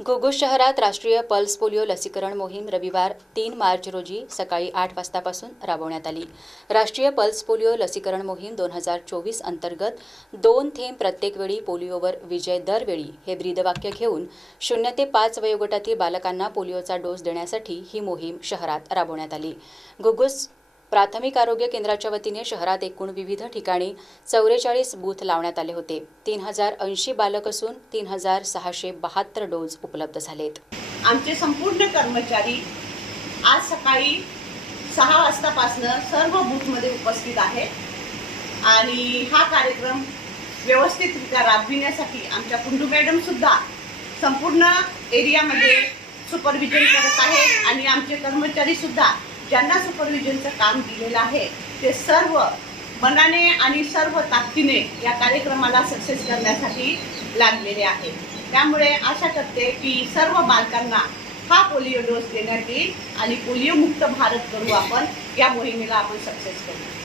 घुगुस शहरात राष्ट्रीय pulse polio लसीकरण मोहीम रविवार तीन मार्च रोजी सकाळी आठ वाजतापासून राबवण्यात आली. राष्ट्रीय पल्स पोलिओ लसीकरण मोहीम दोन हजार चोवीस अंतर्गत दोन थेंब प्रत्येक वेळी पोलिओवर विजय दरवेळी हे ब्रीदवाक्य घेऊन शून्य ते पाच वयोगटातील बालकांना पोलिओचा डोस देण्यासाठी ही मोहीम शहरात राबवण्यात आली. घुगुस प्राथमिक आरोग्य केंद्राच्या वतीने शहरात एकूण विविध ठिकाणी चौवेचाळीस बूथ लावण्यात आले होते. तीन हजार ऐंशी बालक असून तीन हजार सहाशे बहात्तर डोस उपलब्ध झालेत. आमचे संपूर्ण कर्मचारी आज सकाळी सहा वाजतापासनं सर्व बूथमध्ये उपस्थित आहेत. आणि हा कार्यक्रम व्यवस्थितरित्या राबविण्यासाठी आमच्या कुंडू मॅडमसुद्धा संपूर्ण एरियामध्ये सुपरविजन करत आहेत. आणि आमचे कर्मचारीसुद्धा ज्यांना सुपरविजनचं काम दिलेलं आहे ते सर्व मनाने आणि सर्व ताकदीने या कार्यक्रमाला सक्सेस करण्यासाठी लागलेले आहे. त्यामुळे आशा करते की सर्व बालकांना हा पोलिओ डोस देण्यात येईल आणि पोलिओमुक्त भारत करू आपण या मोहिमेला आपण सक्सेस करू.